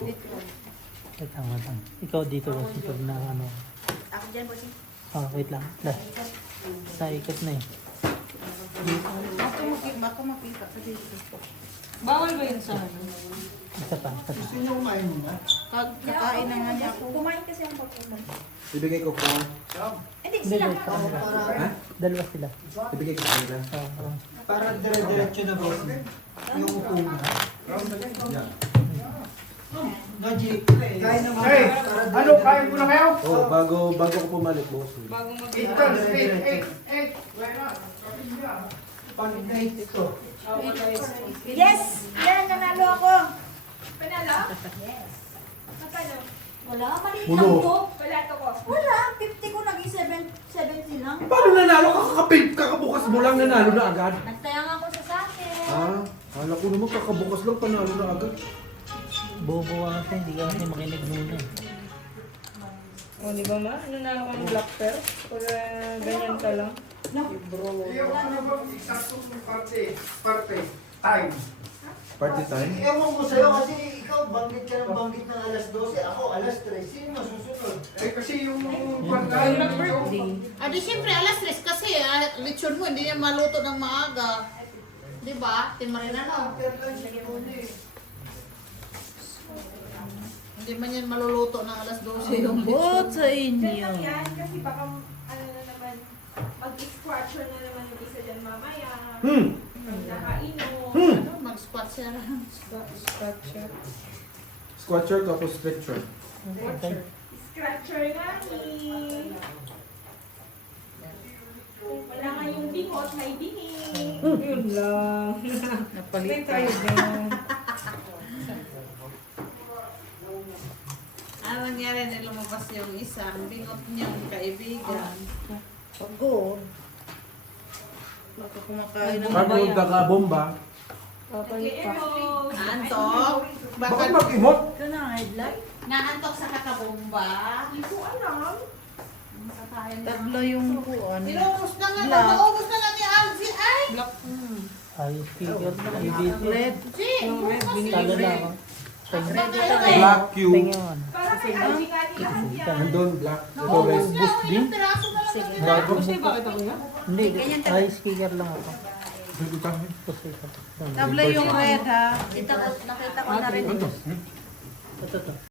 wait lang. Ikaw dito kasi pag na ano, Ako dyan, bossing. wait lang. Naikot na eh. Ako makita sa dito. Bawal ba yun sa ano? Isa pa. Kakain na nga niya ako. Kumain kasi ang pagkuman. Ibigay ko pa. Hindi, Hindi, sila. Ha? dalawa sila. Ibigay ko pa nila. Para dire-diretso na boss. Yung upo mo. Gaji, kain naman. Hey, ano, kain ko na kayo? Oh, bago ko pumalit, boss. Bago mag- Ethan, eight. Why not? Pancake ito. Yes! Yan, nanalo ako. Panalo? Yes. Magkano? Wala, maliit Ulo. lang to. Wala to ko. Wala, 50 ko naging 70 lang. Paano nanalo? Kakabukas mo lang nanalo na agad. Nagtayang ako sa sakin. Ah, kala ko naman kakabukas lang panalo na agad. Bobo ka kasi, hindi ka kasi makinig muna eh. O, di ba ma? Nanalo ka ng black pearl? Para ganyan ka lang. Yung ano ba, isaktong parte, time. Party time? Ewan ko sa'yo kasi ikaw banggit ka ng banggit ng alas 12. Ako alas 3. Sino masusunod? Eh kasi yung pagkain birthday. Di siyempre alas 3 kasi lechon mo hindi yan maluto ng maaga. Di ba? Timarin na no. Hindi man yan maluluto ng alas 12 yung Bot sa inyo. yan kasi baka ano na naman mag-squatcher na naman yung isa dyan mamaya. Nakainom. Ano, mag-squat siya lang. Squatcher tapos stretcher. Scratcher nga ni. Wala nga yung bingot, may bini. Yun lang. Stay tayo din. Ano nangyari na lumabas yung isang bingot niyang kaibigan. Pagod. Baka kumakain ng Bago magkakabomba. Antok? Bakit mag-imot? Ito na, headlight. Naantok sa kakabomba? Hindi ko alam. Tatlo yung kuwan. Inaubos na nga, Black. naubos na lang ni Alzi ay! Black. Ayos figure na. IBC. Red. Yung red, binili Tagal red. na ako. Black Q. Tingin. Para kay Alzi nga ni lahat yan. Nandun, black. Ito, Naubos red. na, Boost ilang din? piraso na lang natin. Bago Kasi bakit ako yan? Hindi, ayos figure lang ako. Ito tayo. Kasi ito. Tabla yung red ha. Nakita ko na rin. Ito.